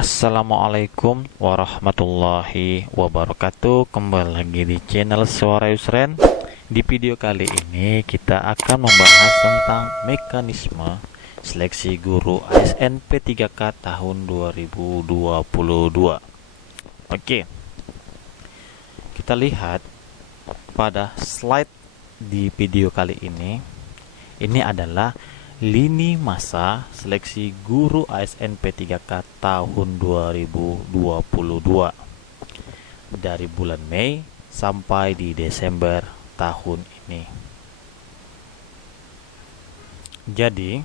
Assalamualaikum warahmatullahi wabarakatuh. Kembali lagi di channel Suara Yusren. Di video kali ini kita akan membahas tentang mekanisme seleksi guru ASN P3K tahun 2022. Oke, kita lihat pada slide di video kali ini. Ini adalah lini masa seleksi guru ASN P3K tahun 2022 dari bulan Mei sampai di Desember tahun ini. Jadi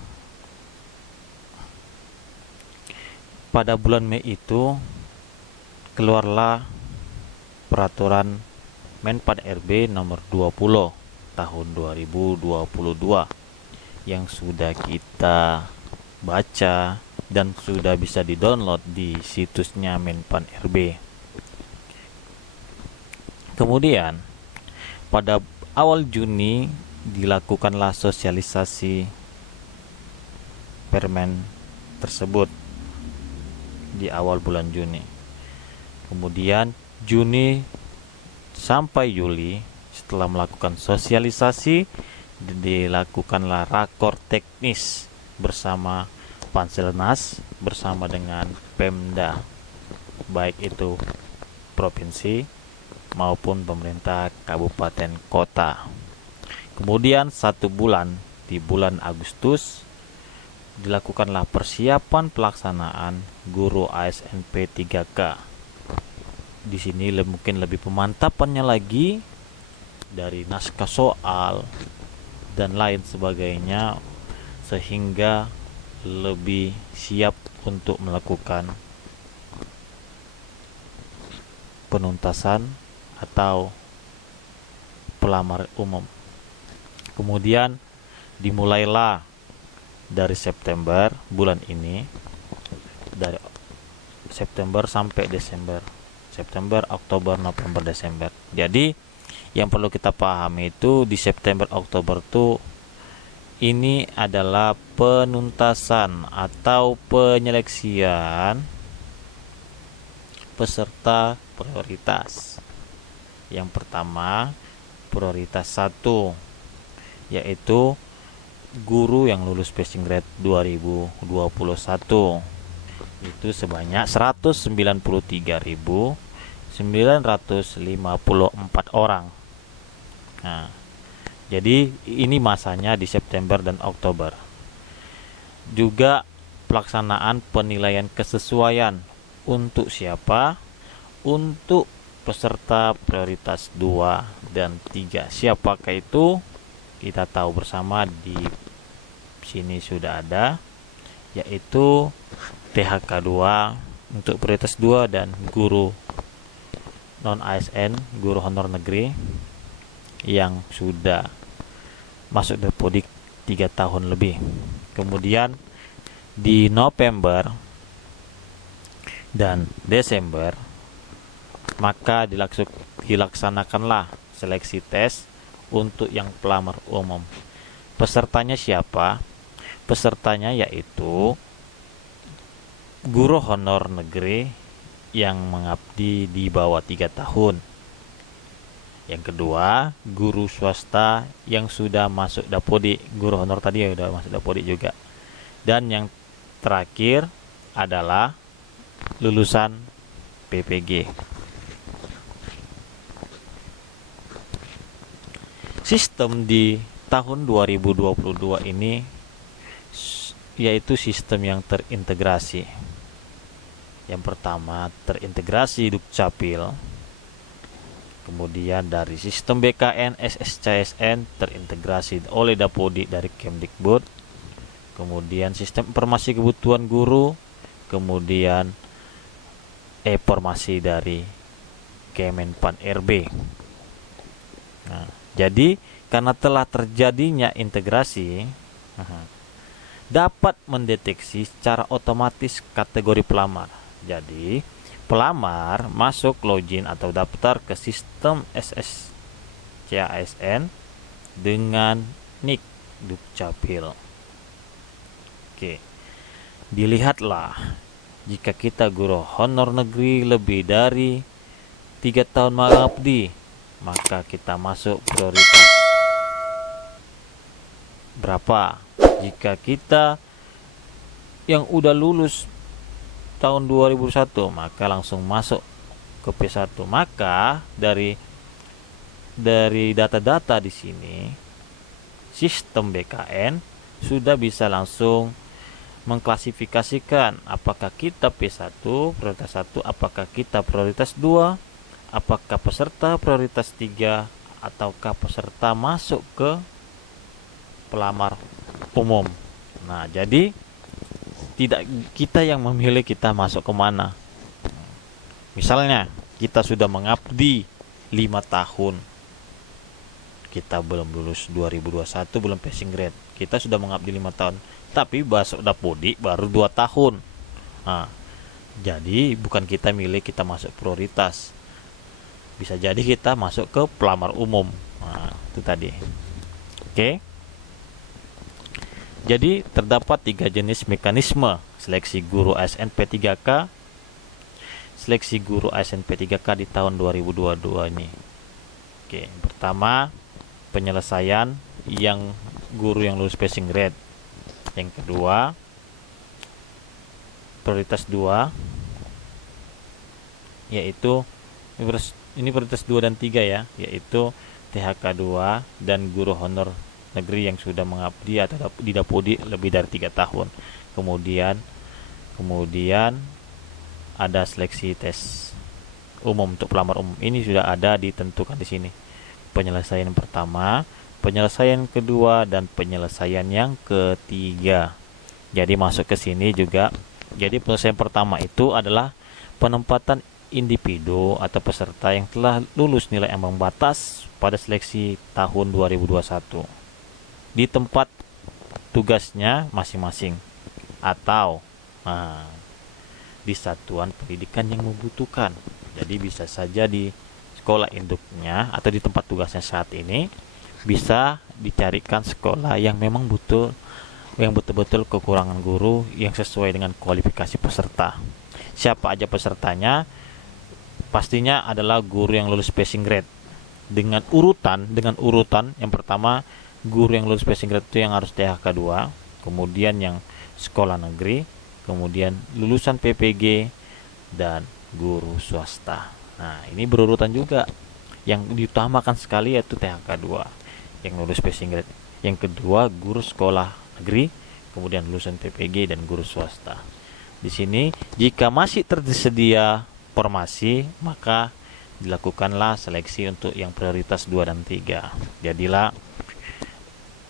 pada bulan Mei itu keluarlah peraturan Menpan RB nomor 20 tahun 2022 yang sudah kita baca dan sudah bisa di-download di situsnya Menpan RB. Kemudian pada awal Juni dilakukanlah sosialisasi permen tersebut di awal bulan Juni. Kemudian Juni sampai Juli setelah melakukan sosialisasi dilakukanlah rakor teknis bersama Panselnas bersama dengan Pemda, baik itu provinsi maupun pemerintah kabupaten kota. Kemudian 1 bulan di bulan Agustus dilakukanlah persiapan pelaksanaan guru ASN P3K. Di sini mungkin lebih pemantapannya lagi dari naskah soal dan lain sebagainya sehingga lebih siap untuk melakukan penuntasan atau pelamar umum. Kemudian dimulailah dari September bulan ini, dari September sampai Desember. September, Oktober, November, Desember. Jadi yang perlu kita pahami itu di September Oktober tuh ini adalah penuntasan atau penyeleksian peserta prioritas. Yang pertama, prioritas 1 yaitu guru yang lulus passing grade 2021. Itu sebanyak 193.954 orang. Nah, jadi ini masanya di September dan Oktober. Juga pelaksanaan penilaian kesesuaian untuk siapa? Untuk peserta prioritas 2 dan 3. Siapakah itu? Kita tahu bersama di sini sudah ada, yaitu THK 2 untuk prioritas 2 dan guru non ASN, guru honor negeri yang sudah masuk Dapodik 3 tahun lebih. Kemudian di November dan Desember maka dilaksanakanlah seleksi tes untuk yang pelamar umum. Pesertanya siapa? Pesertanya yaitu guru honor negeri yang mengabdi di bawah 3 tahun. Yang kedua, guru swasta yang sudah masuk Dapodik. Guru honor tadi ya sudah masuk Dapodik juga. Dan yang terakhir adalah lulusan PPG. Sistem di tahun 2022 ini yaitu sistem yang terintegrasi. Yang pertama, terintegrasi Dukcapil. Kemudian dari sistem BKN, SSCSN terintegrasi oleh Dapodik dari Kemdikbud. Kemudian sistem informasi kebutuhan guru, kemudian informasi dari Kemenpan RB. Nah, jadi karena telah terjadinya integrasi, dapat mendeteksi secara otomatis kategori pelamar. Jadi pelamar masuk login atau daftar ke sistem SSCASN dengan NIK Dukcapil. Oke, dilihatlah Jika kita guru honor negeri lebih dari 3 tahun mengabdi, maka kita masuk prioritas berapa. Jika kita yang udah lulus tahun 2001, maka langsung masuk ke P1. Maka dari data-data di sini, sistem BKN sudah bisa langsung mengklasifikasikan apakah kita P1 prioritas 1, apakah kita prioritas 2, apakah peserta prioritas 3, ataukah peserta masuk ke pelamar umum. Nah, jadi tidak kita yang memilih kita masuk kemana. Misalnya kita sudah mengabdi 5 tahun, kita belum lulus 2021, belum passing grade, kita sudah mengabdi 5 tahun, tapi masuk Dapodi baru 2 tahun. Nah, jadi bukan kita milih kita masuk prioritas, bisa jadi kita masuk ke pelamar umum. Nah, itu tadi. Oke. Jadi terdapat 3 jenis mekanisme seleksi guru ASN P3K, seleksi guru ASN P3K di tahun 2022 ini. Oke, pertama penyelesaian yang guru yang lulus passing grade. Yang kedua prioritas 2, yaitu ini prioritas 2 dan 3 ya, yaitu THK 2 dan guru honor negeri yang sudah mengabdi atau di Dapodi lebih dari 3 tahun. Kemudian ada seleksi tes umum untuk pelamar umum. Ini sudah ada ditentukan di sini. Penyelesaian pertama, penyelesaian kedua, dan penyelesaian yang ketiga. Jadi masuk ke sini juga. Jadi penyelesaian pertama itu adalah penempatan individu atau peserta yang telah lulus nilai ambang batas pada seleksi tahun 2021 di tempat tugasnya masing-masing atau di satuan pendidikan yang membutuhkan. Jadi bisa saja di sekolah induknya atau di tempat tugasnya saat ini bisa dicarikan sekolah yang memang betul-betul kekurangan guru yang sesuai dengan kualifikasi peserta. Siapa aja pesertanya? Pastinya adalah guru yang lulus passing grade dengan urutan yang pertama guru yang lulus passing grade itu yang harus THK 2, kemudian yang sekolah negeri, kemudian lulusan PPG, dan guru swasta. Nah, ini berurutan juga. Yang diutamakan sekali yaitu THK 2 yang lulus passing grade. Yang kedua guru sekolah negeri, kemudian lulusan PPG dan guru swasta. Di sini jika masih tersedia formasi, maka dilakukanlah seleksi untuk yang prioritas 2 dan 3. Jadilah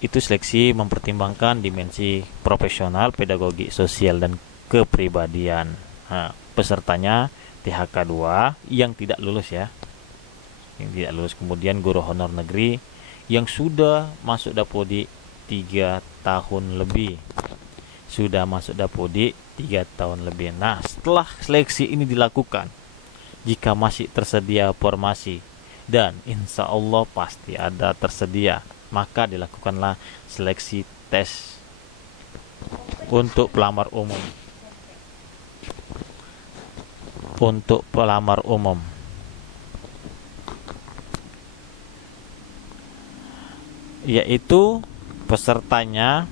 itu seleksi mempertimbangkan dimensi profesional, pedagogi, sosial, dan kepribadian. Nah, pesertanya THK 2 yang tidak lulus ya. Yang tidak lulus. Kemudian guru honor negeri yang sudah masuk Dapodi 3 tahun lebih. Sudah masuk Dapodi 3 tahun lebih. Nah, setelah seleksi ini dilakukan, jika masih tersedia formasi, dan insya Allah pasti ada tersedia, maka dilakukanlah seleksi tes untuk pelamar umum. Untuk pelamar umum, yaitu pesertanya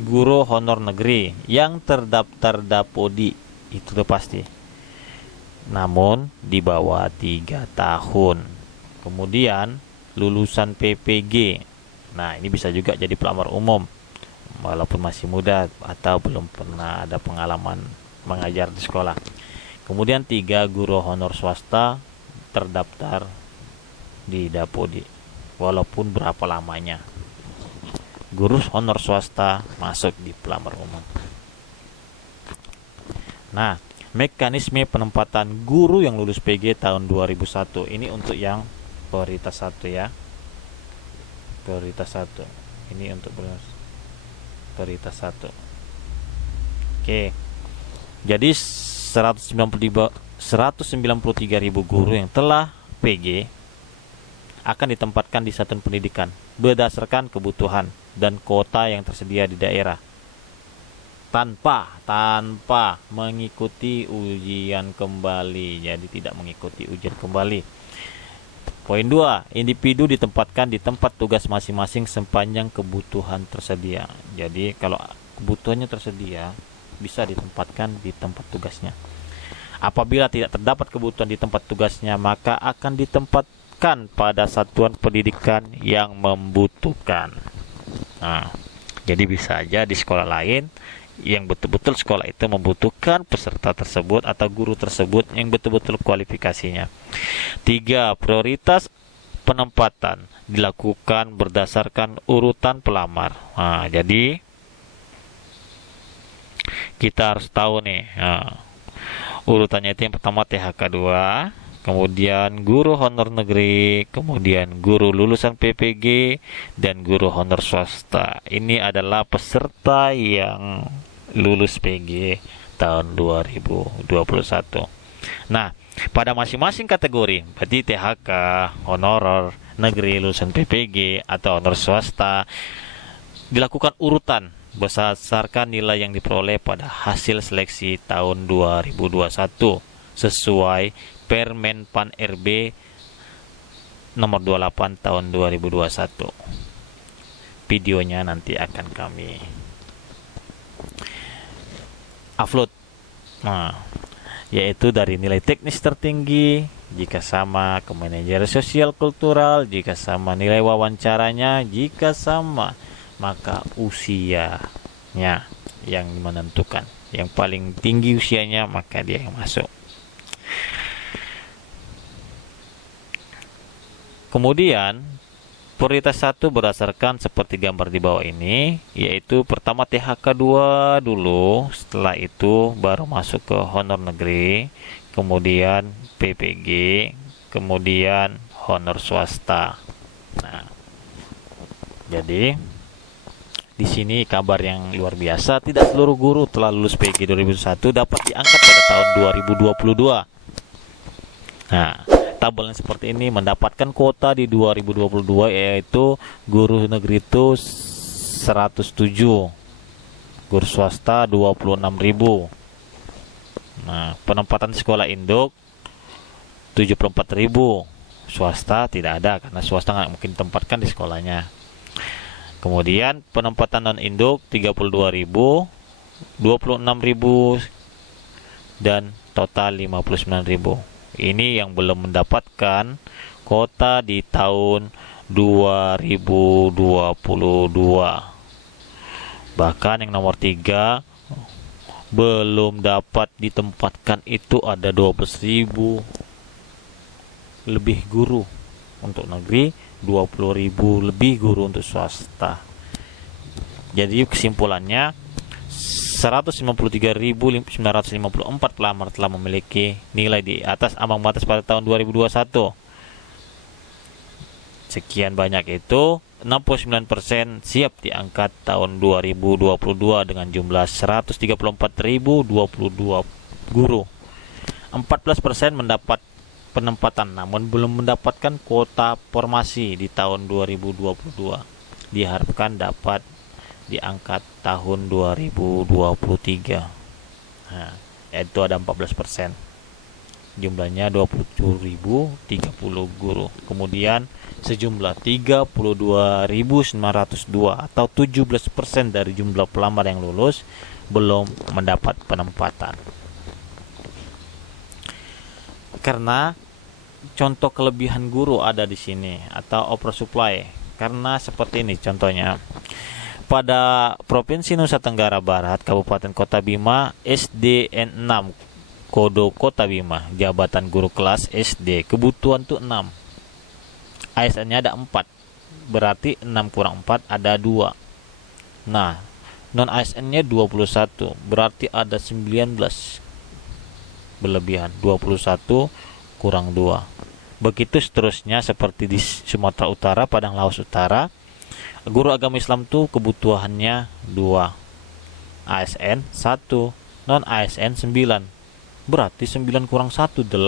guru honor negeri yang terdaftar Dapodi, itu tuh pasti, namun di bawah 3 tahun. Kemudian lulusan PPG. Nah, ini bisa juga jadi pelamar umum walaupun masih muda atau belum pernah ada pengalaman mengajar di sekolah. Kemudian 3 guru honor swasta terdaftar di Dapodi walaupun berapa lamanya. Guru honor swasta masuk di pelamar umum. Nah, mekanisme penempatan guru yang lulus PG tahun 2001 ini untuk yang prioritas 1 ya. Prioritas 1. Ini untuk prioritas 1. Oke. Jadi 193.000 guru yang telah PG akan ditempatkan di satuan pendidikan berdasarkan kebutuhan dan kuota yang tersedia di daerah. tanpa mengikuti ujian kembali. Jadi tidak mengikuti ujian kembali. Poin 2, individu ditempatkan di tempat tugas masing-masing sepanjang kebutuhan tersedia. Jadi kalau kebutuhannya tersedia, bisa ditempatkan di tempat tugasnya. Apabila tidak terdapat kebutuhan di tempat tugasnya, maka akan ditempatkan pada satuan pendidikan yang membutuhkan. Nah, jadi bisa aja di sekolah lain yang betul-betul sekolah itu membutuhkan peserta tersebut atau guru tersebut yang betul-betul kualifikasinya. 3, prioritas penempatan dilakukan berdasarkan urutan pelamar. Nah, jadi kita harus tahu nih, urutannya itu yang pertama THK 2, kemudian guru honor negeri, kemudian guru lulusan PPG, dan guru honor swasta. Ini adalah peserta yang lulus PG tahun 2021. Nah, pada masing-masing kategori, berarti THK, honorer negeri, lulusan PPG, atau honor swasta, dilakukan urutan berdasarkan nilai yang diperoleh pada hasil seleksi tahun 2021 sesuai Permenpan RB nomor 28 tahun 2021. Videonya nanti akan kami upload. Nah, yaitu dari nilai teknis tertinggi jika sama, ke manajer sosial kultural jika sama, nilai wawancaranya jika sama, maka usianya yang menentukan. Yang paling tinggi usianya maka dia yang masuk. Kemudian prioritas 1 berdasarkan seperti gambar di bawah ini, yaitu pertama THK 2 dulu, setelah itu baru masuk ke honor negeri, kemudian PPG, kemudian honor swasta. Nah, jadi di sini kabar yang luar biasa, tidak seluruh guru telah lulus PG 2001 dapat diangkat pada tahun 2022. Nah, tabelnya seperti ini, mendapatkan kuota di 2022 yaitu guru negeri itu 107, guru swasta 26.000. Nah, penempatan sekolah induk 74.000, swasta tidak ada karena swasta nggak mungkin tempatkan di sekolahnya. Kemudian penempatan non induk 32.000, 26.000, dan total 59.000. Ini yang belum mendapatkan kuota di tahun 2022. Bahkan yang nomor 3 belum dapat ditempatkan itu ada 12.000 lebih guru untuk negeri, 20.000 lebih guru untuk swasta. Jadi kesimpulannya 153.954 pelamar telah memiliki nilai di atas ambang batas pada tahun 2021. Sekian banyak itu, 69% siap diangkat tahun 2022 dengan jumlah 134.022 guru. 14% mendapat penempatan namun belum mendapatkan kuota formasi di tahun 2022. Diharapkan dapat diangkat tahun 2023. Nah, yaitu ada 14%. Jumlahnya 27.030 guru. Kemudian sejumlah 32.902 atau 17% dari jumlah pelamar yang lulus belum mendapat penempatan. Karena contoh kelebihan guru ada di sini atau oversupply. Karena seperti ini contohnya. Pada Provinsi Nusa Tenggara Barat, Kabupaten Kota Bima, SDN 6, Kodo Kota Bima, jabatan guru kelas SD, kebutuhan tuh 6. ASN-nya ada 4. Berarti 6 kurang 4 ada 2. Nah, non ASN-nya 21, berarti ada 19. Berlebihan 21 kurang 2. Begitu seterusnya seperti di Sumatera Utara, Padang Laos Utara. Guru agama Islam tuh kebutuhannya 2, ASN 1, non ASN 9, berarti 9 kurang 1 8.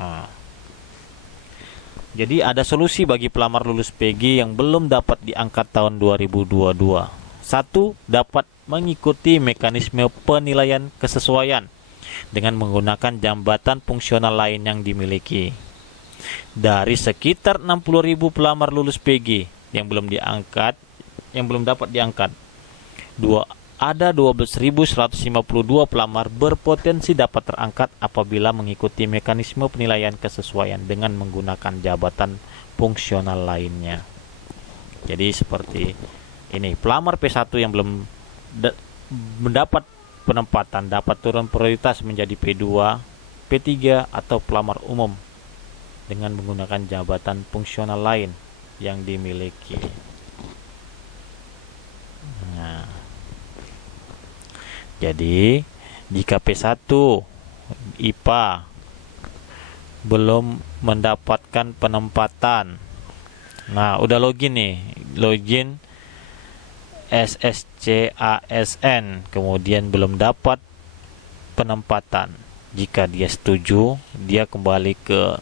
Nah, jadi ada solusi bagi pelamar lulus PG yang belum dapat diangkat tahun 2022. 1. Dapat mengikuti mekanisme penilaian kesesuaian dengan menggunakan jabatan fungsional lain yang dimiliki. Dari sekitar 60.000 pelamar lulus PG yang belum dapat diangkat, ada 12.152 pelamar berpotensi dapat terangkat apabila mengikuti mekanisme penilaian kesesuaian dengan menggunakan jabatan fungsional lainnya. Jadi seperti ini, pelamar P1 yang belum mendapat penempatan dapat turun prioritas menjadi P2, P3 atau pelamar umum dengan menggunakan jabatan fungsional lain yang dimiliki. Nah, jadi jika P1 IPA belum mendapatkan penempatan, nah udah login nih, login SSCASN, kemudian belum dapat penempatan. Jika dia setuju, dia kembali ke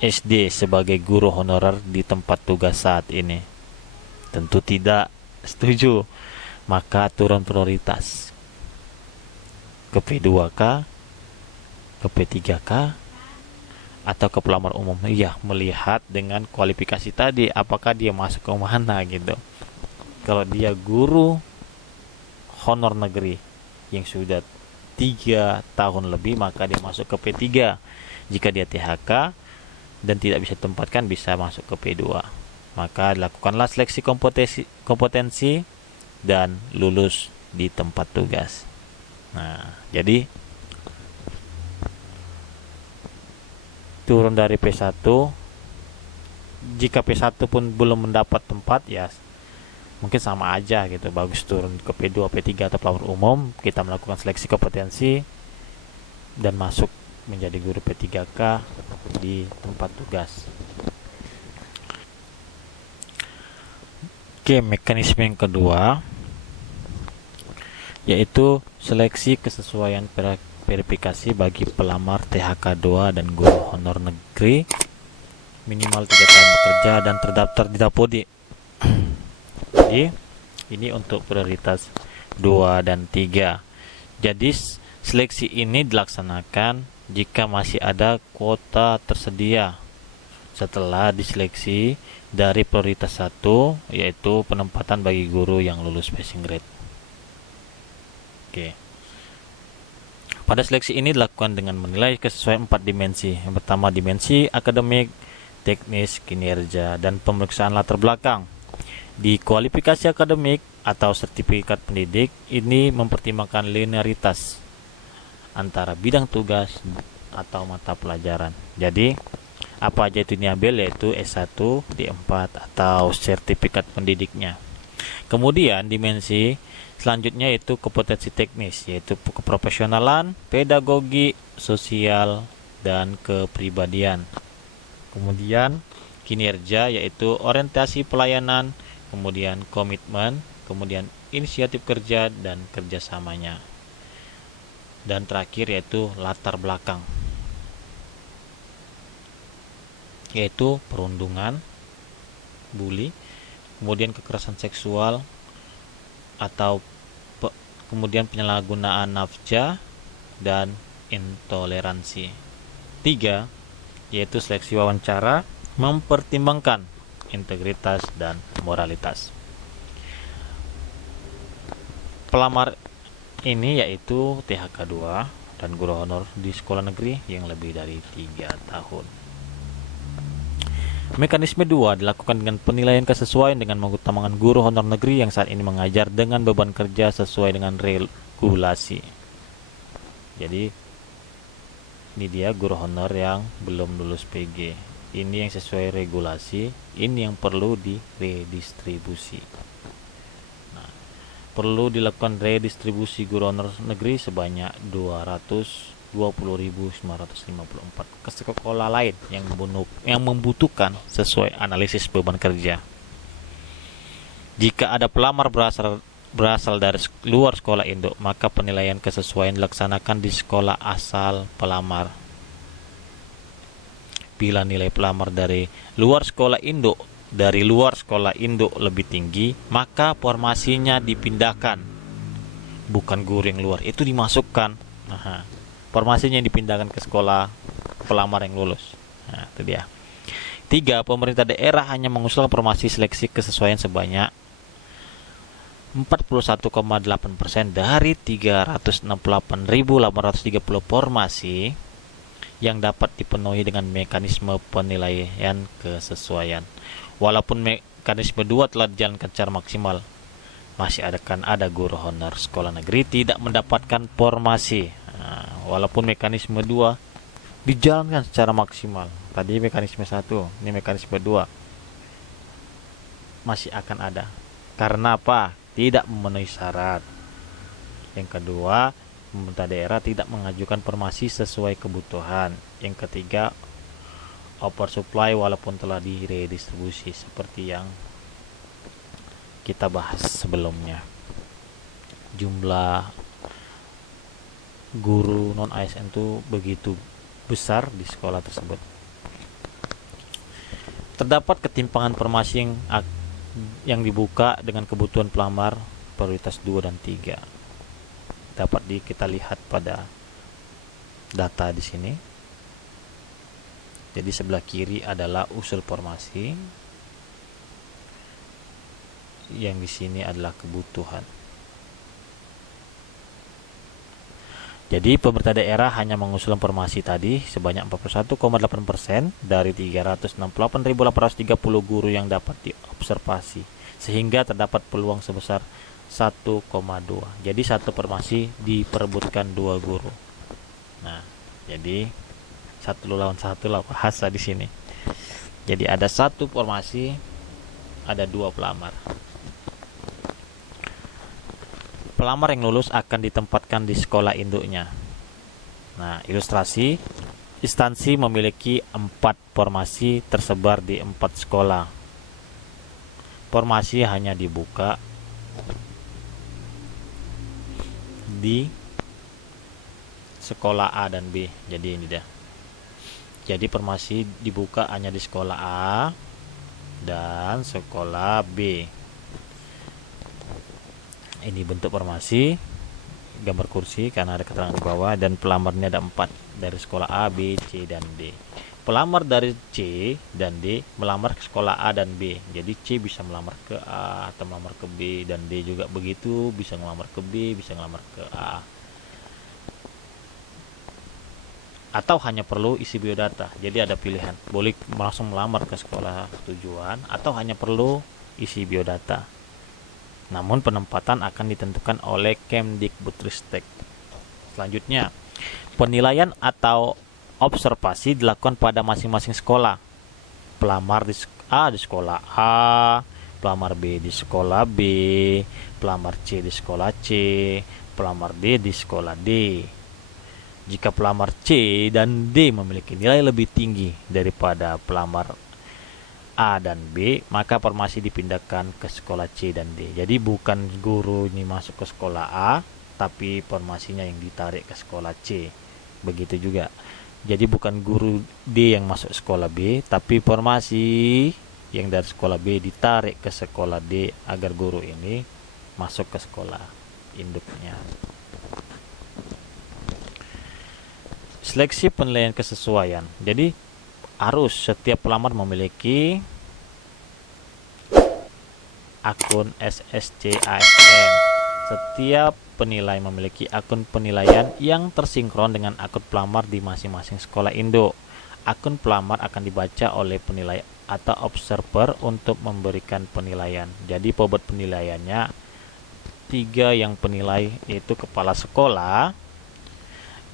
SD sebagai guru honorer di tempat tugas saat ini. Tentu tidak setuju, maka turun prioritas ke P2K, ke P3K, atau ke pelamar umum. Iya, melihat dengan kualifikasi tadi, apakah dia masuk ke mana gitu. Kalau dia guru honor negeri yang sudah 3 tahun lebih, maka dia masuk ke P3. Jika dia THK dan tidak bisa ditempatkan, bisa masuk ke P2. Maka lakukanlah seleksi kompetensi dan lulus di tempat tugas. Nah, jadi turun dari P1, jika P1 pun belum mendapat tempat, ya mungkin sama aja gitu, bagus turun ke P2, P3 atau pelamar umum. Kita melakukan seleksi kompetensi dan masuk menjadi guru P3K di tempat tugas. Oke, mekanisme yang kedua yaitu seleksi kesesuaian verifikasi bagi pelamar THK2 dan guru honor negeri minimal 3 tahun bekerja dan terdaftar di Dapodi. Jadi ini untuk prioritas 2 dan 3. Jadi seleksi ini dilaksanakan jika masih ada kuota tersedia setelah diseleksi dari prioritas 1, yaitu penempatan bagi guru yang lulus passing grade. Oke. Pada seleksi ini dilakukan dengan menilai kesesuaian 4 dimensi. Yang pertama, dimensi akademik, teknis, kinerja, dan pemeriksaan latar belakang. Di kualifikasi akademik atau sertifikat pendidik, ini mempertimbangkan linearitas antara bidang tugas atau mata pelajaran. Jadi apa aja itu diambil, yaitu S1, D4 atau sertifikat pendidiknya. Kemudian dimensi selanjutnya yaitu kompetensi teknis, yaitu keprofesionalan, pedagogi, sosial, dan kepribadian. Kemudian kinerja yaitu orientasi pelayanan, kemudian komitmen, kemudian inisiatif kerja dan kerjasamanya. Dan terakhir yaitu latar belakang, yaitu perundungan, bully, kemudian kekerasan seksual atau kemudian penyalahgunaan nafkah dan intoleransi. 3 yaitu seleksi wawancara, mempertimbangkan integritas dan moralitas. Pelamar ini yaitu THK2 dan guru honor di sekolah negeri yang lebih dari 3 tahun. Mekanisme 2 dilakukan dengan penilaian kesesuaian dengan mengutamakan guru honor negeri yang saat ini mengajar dengan beban kerja sesuai dengan regulasi. Jadi ini dia guru honor yang belum lulus PG. Ini yang sesuai regulasi, ini yang perlu diredistribusi. Nah, perlu dilakukan redistribusi guru honor negeri sebanyak 220.954 ke sekolah lain yang membutuhkan sesuai analisis beban kerja. Jika ada pelamar berasal dari luar sekolah induk, maka penilaian kesesuaian dilaksanakan di sekolah asal pelamar. Bila nilai pelamar dari luar sekolah induk dari luar sekolah induk lebih tinggi, maka formasinya dipindahkan. Bukan guru yang luar, itu dimasukkan. Nah, formasinya dipindahkan ke sekolah pelamar yang lulus. Nah, itu dia. 3. Pemerintah daerah hanya mengusulkan formasi seleksi kesesuaian sebanyak 41,8% dari 368.830 formasi yang dapat dipenuhi dengan mekanisme penilaian kesesuaian. Walaupun mekanisme 2 telah dijalankan secara maksimal, masih ada guru honor sekolah negeri tidak mendapatkan formasi. Nah, walaupun mekanisme 2 dijalankan secara maksimal. Tadi mekanisme 1, ini mekanisme 2. Masih akan ada. Karena apa? Tidak memenuhi syarat. Yang kedua, pemerintah daerah tidak mengajukan formasi sesuai kebutuhan. Yang ketiga, oversupply walaupun telah diredistribusi seperti yang kita bahas sebelumnya. Jumlah guru non ASN itu begitu besar di sekolah tersebut. Terdapat ketimpangan formasi yang dibuka dengan kebutuhan pelamar prioritas 2 dan 3. Dapat kita lihat pada data di sini. Jadi sebelah kiri adalah usul formasi, yang di sini adalah kebutuhan. Jadi pemerintah daerah hanya mengusulkan formasi tadi sebanyak 41,8% dari 368.830 guru yang dapat diobservasi, sehingga terdapat peluang sebesar 1,2. Jadi satu formasi diperebutkan 2 guru. Nah, jadi satu lawan satu lah bahasa di sini. Jadi ada satu formasi, ada 2 pelamar. Pelamar yang lulus akan ditempatkan di sekolah induknya. Nah, ilustrasi, instansi memiliki 4 formasi tersebar di 4 sekolah. Formasi hanya dibuka di sekolah A dan B. Jadi ini dah. Jadi formasi dibuka hanya di sekolah A dan sekolah B. Ini bentuk formasi, gambar kursi karena ada keterangan di bawah, dan pelamarnya ada 4 dari sekolah A, B, C, dan D. Pelamar dari C dan D melamar ke sekolah A dan B. Jadi C bisa melamar ke A atau melamar ke B, dan D juga begitu, bisa melamar ke B, bisa melamar ke A. Atau hanya perlu isi biodata. Jadi ada pilihan, boleh langsung melamar ke sekolah tujuan atau hanya perlu isi biodata. Namun penempatan akan ditentukan oleh Kemdikbudristek. Selanjutnya, penilaian atau observasi dilakukan pada masing-masing sekolah. Pelamar di A di sekolah A, pelamar B di sekolah B, pelamar C di sekolah C, pelamar D di sekolah D. Jika pelamar C dan D memiliki nilai lebih tinggi daripada pelamar A dan B, maka formasi dipindahkan ke sekolah C dan D. Jadi bukan guru ini masuk ke sekolah A, tapi formasinya yang ditarik ke sekolah C. Begitu juga. Jadi bukan guru D yang masuk sekolah B, tapi formasi yang dari sekolah B ditarik ke sekolah D agar guru ini masuk ke sekolah induknya. Seleksi penilaian kesesuaian. Jadi harus setiap pelamar memiliki akun SSC ASN. Setiap penilai memiliki akun penilaian yang tersinkron dengan akun pelamar di masing-masing sekolah induk. Akun pelamar akan dibaca oleh penilai atau observer untuk memberikan penilaian. Jadi bobot penilaiannya 3 yang penilai, yaitu kepala sekolah,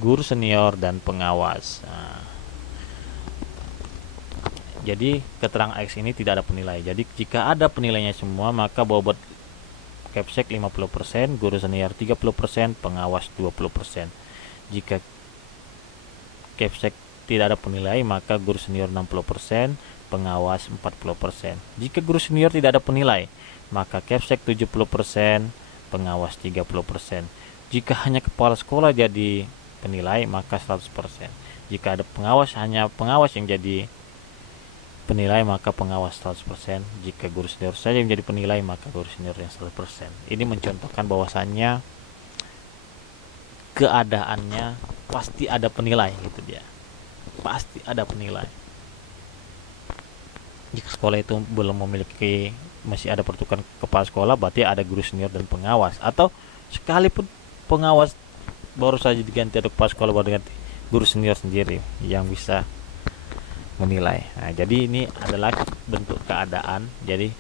guru senior, dan pengawas. Jadi keterangan X ini tidak ada penilai. Jadi jika ada penilainya semua, maka bobot Kepsek 50%, guru senior 30%, pengawas 20%. Jika Kepsek tidak ada penilai, maka guru senior 60%, pengawas 40%. Jika guru senior tidak ada penilai, maka Kepsek 70%, pengawas 30%. Jika hanya kepala sekolah jadi penilai, maka 100%. Jika ada pengawas, hanya pengawas yang jadi penilai maka pengawas 100%. Jika guru senior saja menjadi penilai maka guru senior yang 100%. Ini mencontohkan bahwasannya keadaannya pasti ada penilai gitu dia. Pasti ada penilai. Jika sekolah itu belum memiliki, masih ada pertukaran kepala sekolah, berarti ada guru senior dan pengawas. Atau sekalipun pengawas baru saja diganti, ada kepala sekolah baru diganti, guru senior sendiri yang bisa menilai. Nah, jadi ini adalah bentuk keadaan. Jadi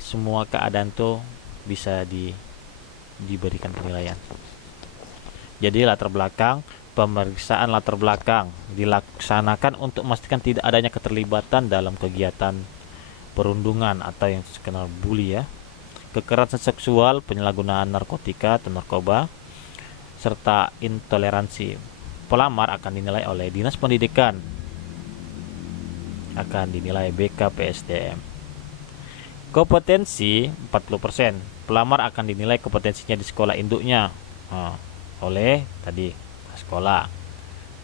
semua keadaan tuh bisa diberikan penilaian. Jadi latar belakang, pemeriksaan latar belakang dilaksanakan untuk memastikan tidak adanya keterlibatan dalam kegiatan perundungan atau yang dikenal bully ya, kekerasan seksual, penyalahgunaan narkotika atau narkoba, serta intoleransi. Pelamar akan dinilai oleh Dinas Pendidikan, akan dinilai BKPSDM. Kompetensi 40%. Pelamar akan dinilai kompetensinya di sekolah induknya oleh tadi sekolah,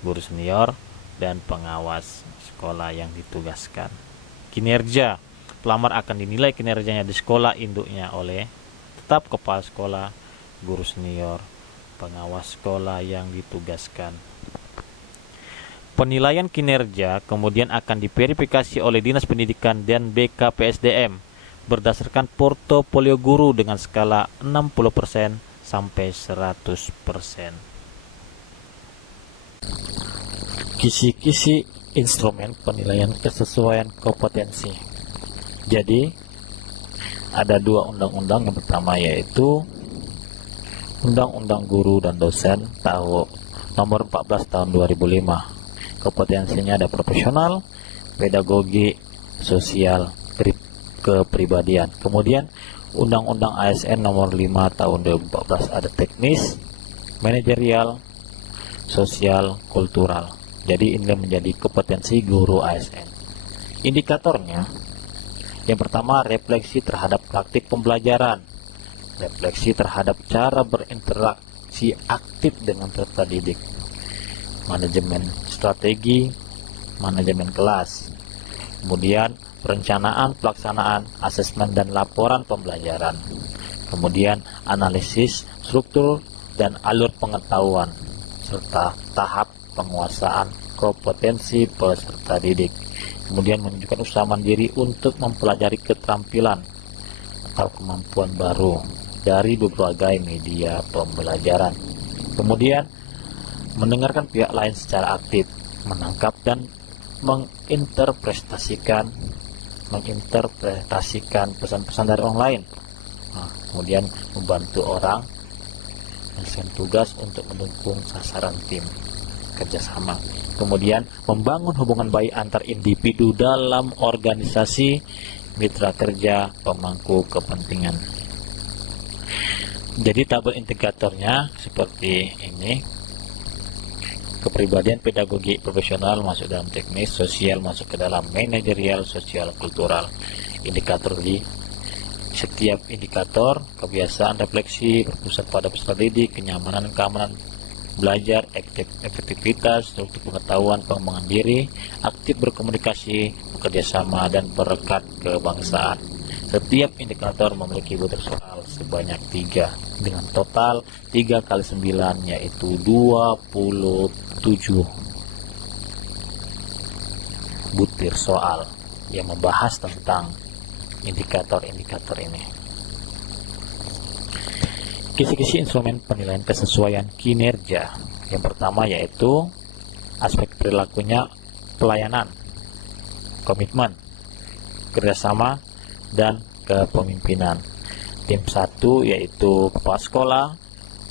guru senior, dan pengawas sekolah yang ditugaskan. Kinerja. Pelamar akan dinilai kinerjanya di sekolah induknya oleh tetap kepala sekolah, guru senior, pengawas sekolah yang ditugaskan. Penilaian kinerja kemudian akan diverifikasi oleh Dinas Pendidikan dan BKPSDM berdasarkan portofolio guru dengan skala 60% sampai 100%. Kisi-kisi instrumen penilaian kesesuaian kompetensi. Jadi ada dua undang-undang. Yang pertama yaitu Undang-Undang Guru dan Dosen nomor 14 tahun 2005. Kompetensinya ada profesional, pedagogi, sosial, kepribadian. Kemudian Undang-Undang ASN nomor 5 tahun 2014 ada teknis, manajerial, sosial, kultural. Jadi ini menjadi kompetensi guru ASN. Indikatornya, yang pertama refleksi terhadap praktik pembelajaran, refleksi terhadap cara berinteraksi aktif dengan peserta didik, manajemen strategi, manajemen kelas, kemudian perencanaan, pelaksanaan, asesmen dan laporan pembelajaran, kemudian analisis struktur dan alur pengetahuan, serta tahap penguasaan kompetensi peserta didik, kemudian menunjukkan usaha mandiri untuk mempelajari keterampilan atau kemampuan baru dari berbagai media pembelajaran, kemudian mendengarkan pihak lain secara aktif, menangkap dan menginterpretasikan pesan-pesan dari orang lain. Kemudian membantu orang menyelesaikan tugas untuk mendukung sasaran tim kerjasama. Kemudian membangun hubungan baik antar individu dalam organisasi, mitra kerja, pemangku kepentingan. Jadi tabel indikatornya seperti ini. Kepribadian, pedagogi, profesional masuk dalam teknis, sosial masuk ke dalam manajerial, sosial, kultural. Indikator di setiap indikator, kebiasaan, refleksi, berpusat pada peserta didik, kenyamanan, keamanan belajar, efektivitas, struktur pengetahuan, pengembangan diri, aktif berkomunikasi, bekerja sama, dan perekat kebangsaan. Setiap indikator memiliki butir soal sebanyak 3 dengan total 3 kali 9 yaitu 27 butir soal yang membahas tentang indikator-indikator ini. Kisi-kisi instrumen penilaian kesesuaian kinerja. Yang pertama yaitu aspek perilakunya, pelayanan, komitmen, kerjasama, dan kepemimpinan. Tim 1 yaitu kepala sekolah,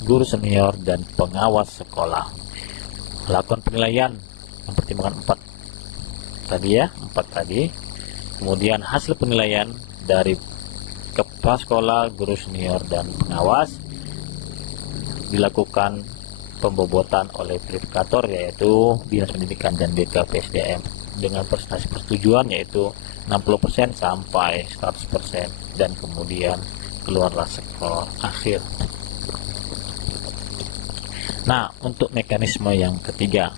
guru senior, dan pengawas sekolah. Melakukan penilaian mempertimbangkan 4 tadi. Kemudian hasil penilaian dari kepala sekolah, guru senior, dan pengawas dilakukan pembobotan oleh verifikator yaitu Dinas Pendidikan dan BKPSDM dengan presentasi persetujuan yaitu 60% sampai 100%, dan kemudian keluarlah skor akhir. Nah, untuk mekanisme yang ketiga,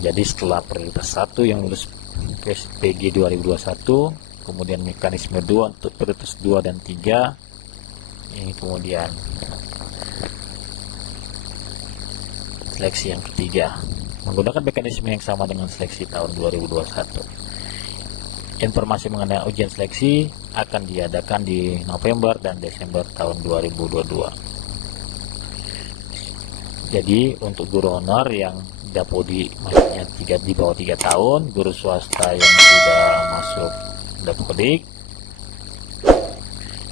Jadi setelah prioritas 1 yang lulus PG 2021, kemudian mekanisme 2 untuk prioritas 2 dan 3, ini kemudian seleksi yang ketiga menggunakan mekanisme yang sama dengan seleksi tahun 2021. Informasi mengenai ujian seleksi akan diadakan di November dan Desember tahun 2022. Jadi untuk guru honor yang Dapodi, maksudnya di bawah 3 tahun, guru swasta yang sudah masuk Dapodik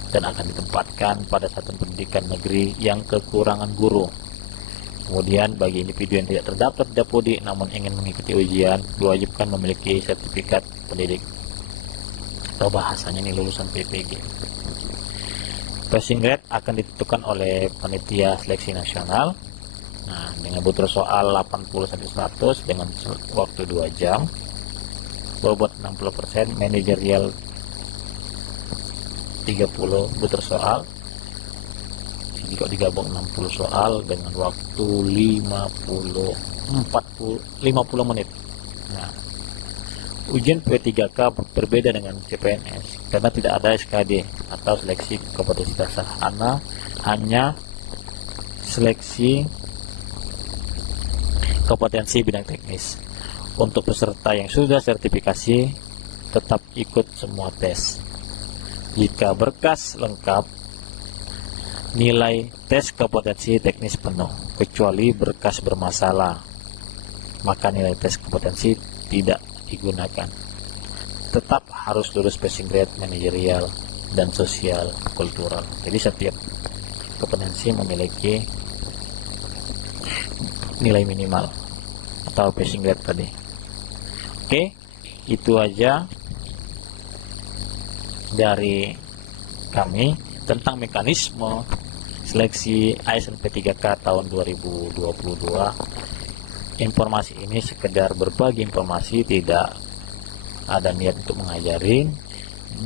dan akan ditempatkan pada satuan pendidikan negeri yang kekurangan guru. Kemudian bagi individu yang tidak terdaftar di Dapodik namun ingin mengikuti ujian, diwajibkan memiliki sertifikat pendidik atau bahasanya ini lulusan PPG. Passing grade akan ditentukan oleh panitia seleksi nasional. Nah, dengan butir soal 80-100 dengan waktu 2 jam, bobot 60%, manajerial 30 butir soal. Jika digabung 60 soal dengan waktu 50 menit. Nah, ujian P3K berbeda dengan CPNS karena tidak ada SKD atau seleksi kompetensi dasar, hanya seleksi kompetensi bidang teknis. Untuk peserta yang sudah sertifikasi tetap ikut semua tes. Jika berkas lengkap, nilai tes kompetensi teknis penuh, kecuali berkas bermasalah, maka nilai tes kompetensi tidak digunakan. Tetap harus lulus passing grade manajerial dan sosial kultural. Jadi setiap kompetensi memiliki nilai minimal atau passing grade tadi. Oke, itu aja dari kami tentang mekanisme seleksi ASN P3K tahun 2022. Informasi ini sekedar berbagi informasi, tidak ada niat untuk mengajarin.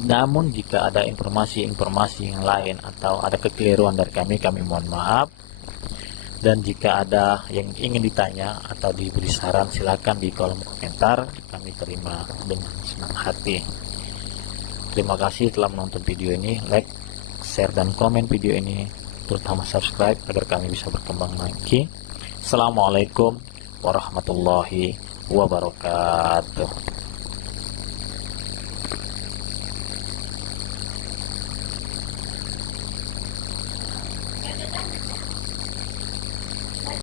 Namun jika ada informasi-informasi yang lain atau ada kekeliruan dari kami mohon maaf. Dan jika ada yang ingin ditanya atau diberi saran, silakan di kolom komentar, kami terima dengan senang hati. Terima kasih telah menonton video ini. Like, share, dan komen video ini, terutama subscribe agar kami bisa berkembang lagi. Assalamualaikum warahmatullahi wabarakatuh.